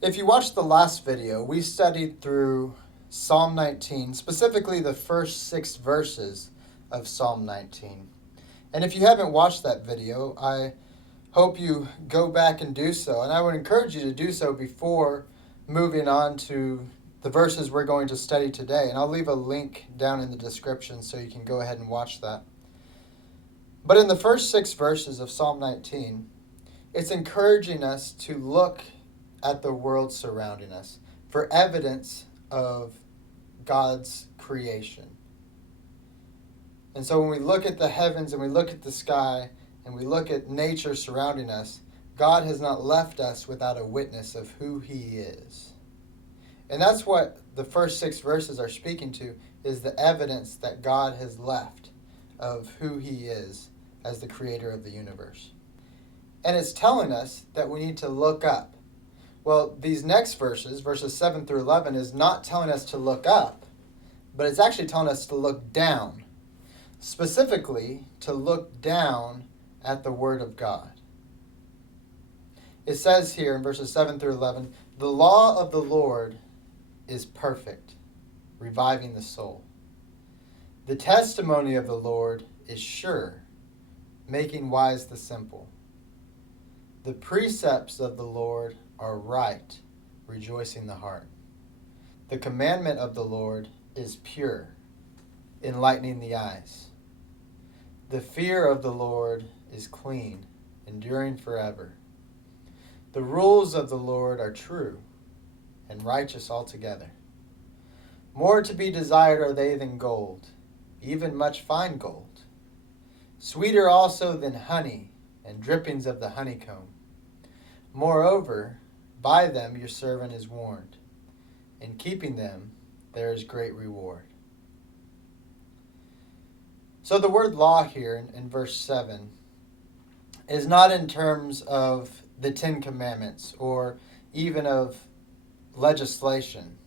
If you watched the last video, we studied through Psalm 19, specifically the first 6 verses of Psalm 19. And if you haven't watched that video, I hope you go back and do so. And I would encourage you to do so before moving on to the verses we're going to study today. And I'll leave a link down in the description so you can go ahead and watch that. But in the first 6 verses of Psalm 19, it's encouraging us to look at the world surrounding us for evidence of God's creation. And so when we look at the heavens and we look at the sky and we look at nature surrounding us, God has not left us without a witness of who He is. And that's what the first 6 verses are speaking to, is the evidence that God has left of who He is as the creator of the universe. And it's telling us that we need to look up. Well, these next verses, verses 7 through 11, is not telling us to look up, but it's actually telling us to look down. Specifically, to look down at the Word of God. It says here in verses 7 through 11, "The law of the Lord is perfect, reviving the soul. The testimony of the Lord is sure, making wise the simple. The precepts of the Lord are right, rejoicing the heart. The commandment of the Lord is pure, enlightening the eyes. The fear of the Lord is clean, enduring forever. The rules of the Lord are true and righteous altogether. More to be desired are they than gold, even much fine gold. Sweeter also than honey and drippings of the honeycomb. Moreover, by them your servant is warned. In keeping them, there is great reward." So the word law here in verse 7 is not in terms of the 10 Commandments or even of legislation.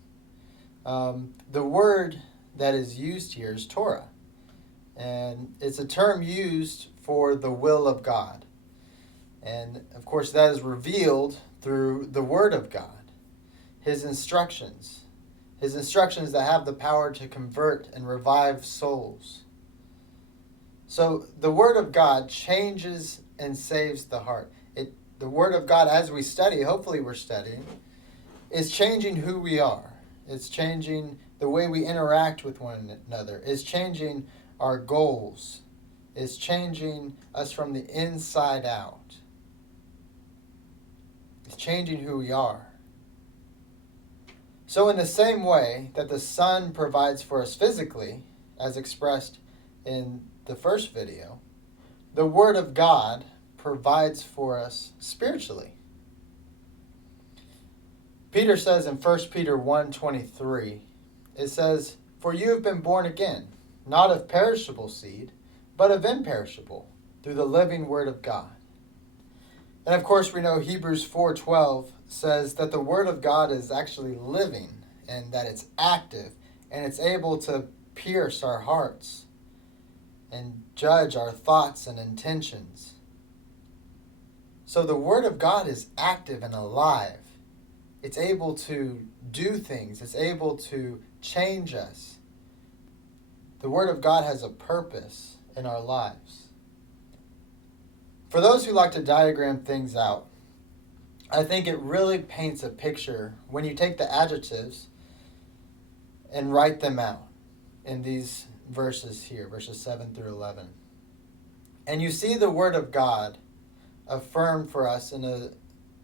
The word that is used here is Torah. And it's a term used for the will of God. And of course that is revealed through the Word of God, His instructions that have the power to convert and revive souls. So the Word of God changes and saves the heart. The Word of God, as we study, hopefully we're studying, is changing who we are. It's changing the way we interact with one another. It's changing our goals. It's changing us from the inside out. It's changing who we are. So in the same way that the sun provides for us physically, as expressed in the first video, the Word of God provides for us spiritually. Peter says in 1 Peter 1:23, it says, "For you have been born again, not of perishable seed, but of imperishable, through the living Word of God." And of course we know Hebrews 4:12 says that the Word of God is actually living and that it's active and it's able to pierce our hearts and judge our thoughts and intentions. So the Word of God is active and alive. It's able to do things. It's able to change us. The Word of God has a purpose in our lives. For those who like to diagram things out, I think it really paints a picture when you take the adjectives and write them out in these verses here, verses 7 through 11. And you see the Word of God affirmed for us in a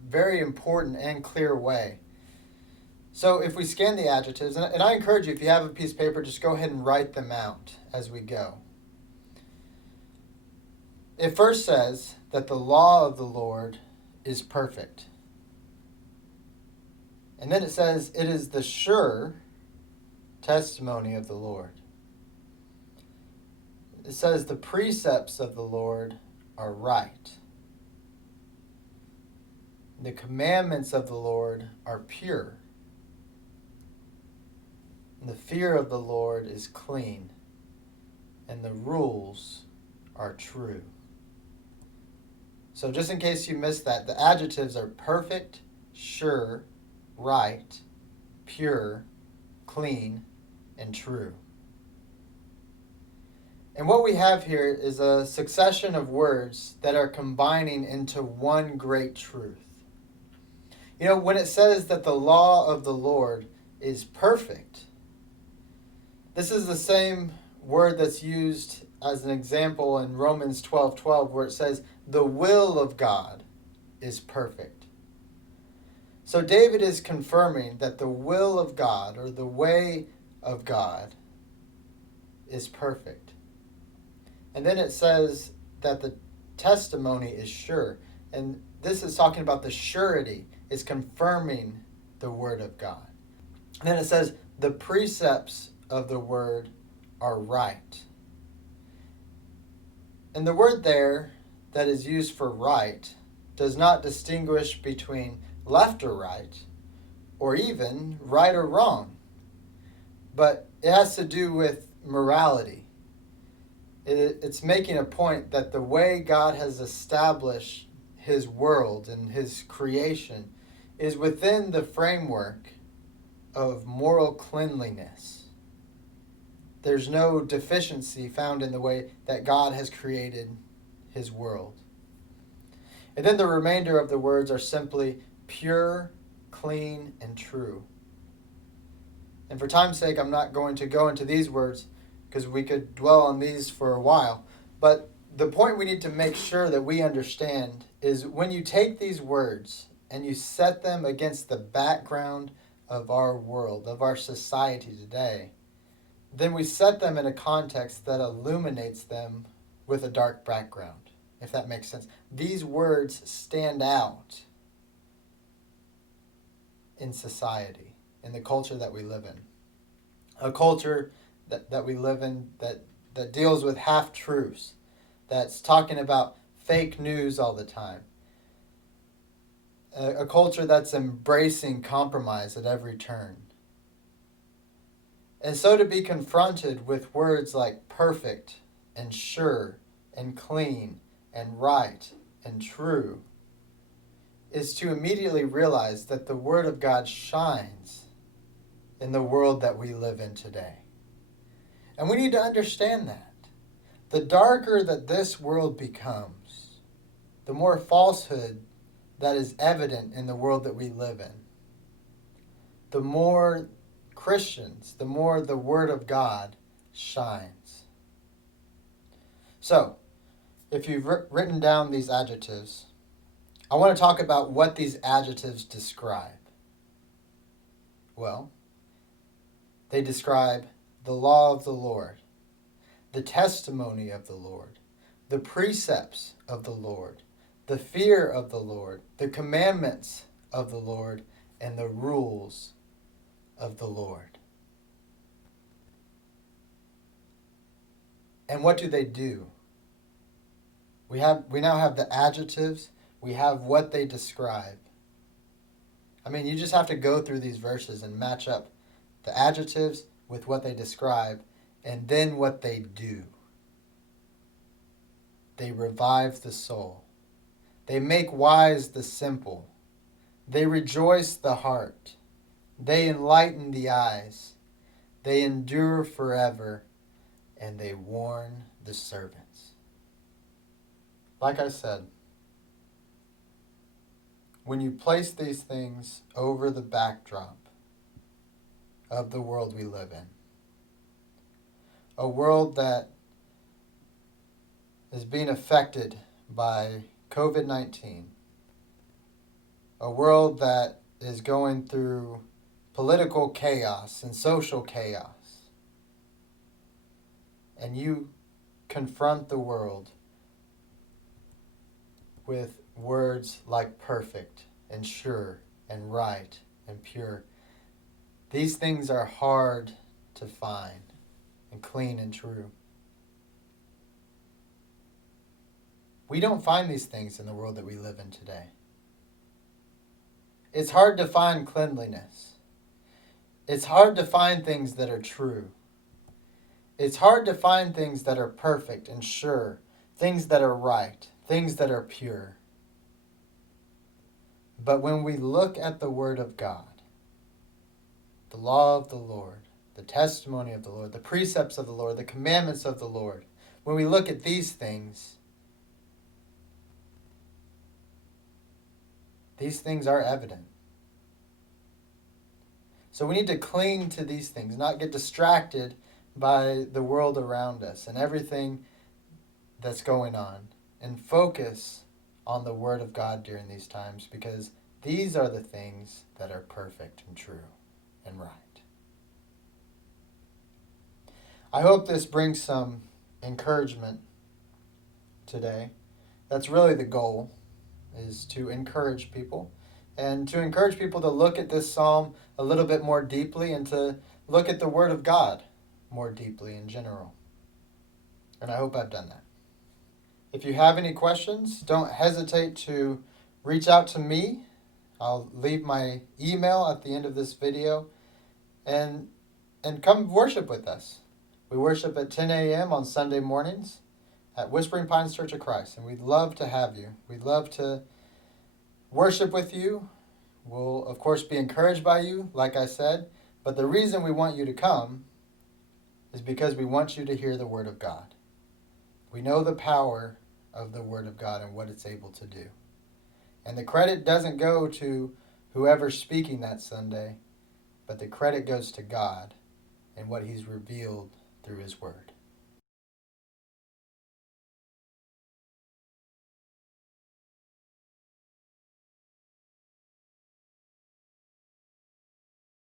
very important and clear way. So if we scan the adjectives, and I encourage you, if you have a piece of paper, just go ahead and write them out as we go. It first says that the law of the Lord is perfect. And then it says it is the sure testimony of the Lord. It says the precepts of the Lord are right. The commandments of the Lord are pure. And the fear of the Lord is clean. And the rules are true. So just in case you missed that, the adjectives are perfect, sure, right, pure, clean, and true. And what we have here is a succession of words that are combining into one great truth. You know, when it says that the law of the Lord is perfect, this is the same word that's used as an example in Romans 12:12, where it says, the will of God is perfect. So David is confirming that the will of God, or the way of God, is perfect. And then it says that the testimony is sure. And this is talking about the surety, is confirming the word of God. And then it says the precepts of the word are right. And the word there that is used for right does not distinguish between left or right, or even right or wrong. But it has to do with morality. It's making a point that the way God has established his world and his creation is within the framework of moral cleanliness. There's no deficiency found in the way that God has created his world. And then the remainder of the words are simply pure, clean, and true. And for time's sake, I'm not going to go into these words because we could dwell on these for a while. But the point we need to make sure that we understand is when you take these words and you set them against the background of our world, of our society today, then we set them in a context that illuminates them with a dark background, if that makes sense. These words stand out in society, in the culture that we live in. A culture that we live in that deals with half-truths, that's talking about fake news all the time. A culture that's embracing compromise at every turn. And so to be confronted with words like perfect and sure and clean and right and true is to immediately realize that the Word of God shines in the world that we live in today. And we need to understand that. The darker that this world becomes, the more falsehood that is evident in the world that we live in. The more Christians, the more the Word of God shines. So, if you've written down these adjectives, I want to talk about what these adjectives describe. Well, they describe the law of the Lord, the testimony of the Lord, the precepts of the Lord, the fear of the Lord, the commandments of the Lord, and the rules of the Lord. And what do they do? We now have the adjectives, we have what they describe. I mean, you just have to go through these verses and match up the adjectives with what they describe, and then what they do. They revive the soul. They make wise the simple. They rejoice the heart. They enlighten the eyes. They endure forever, and they warn the servants. Like I said, when you place these things over the backdrop of the world we live in, a world that is being affected by COVID-19, a world that is going through political chaos and social chaos, and you confront the world with words like perfect and sure and right and pure. These things are hard to find and clean and true. We don't find these things in the world that we live in today. It's hard to find cleanliness. It's hard to find things that are true. It's hard to find things that are perfect and sure, things that are right, things that are pure. But when we look at the Word of God, the law of the Lord, the testimony of the Lord, the precepts of the Lord, the commandments of the Lord, when we look at these things are evident. So we need to cling to these things, not get distracted by the world around us and everything that's going on, and focus on the Word of God during these times, because these are the things that are perfect and true and right. I hope this brings some encouragement today. That's really the goal, is to encourage people, and to encourage people to look at this psalm a little bit more deeply, and to look at the Word of God more deeply in general. And I hope I've done that. If you have any questions, don't hesitate to reach out to me. I'll leave my email at the end of this video, and come worship with us. We worship at 10 a.m. on Sunday mornings at Whispering Pines Church of Christ, and we'd love to have you. We'd love to worship with you. We'll, of course, be encouraged by you, like I said, but the reason we want you to come is because we want you to hear the Word of God. We know the power of the Word of God and what it's able to do. And the credit doesn't go to whoever's speaking that Sunday, but the credit goes to God and what He's revealed through His Word.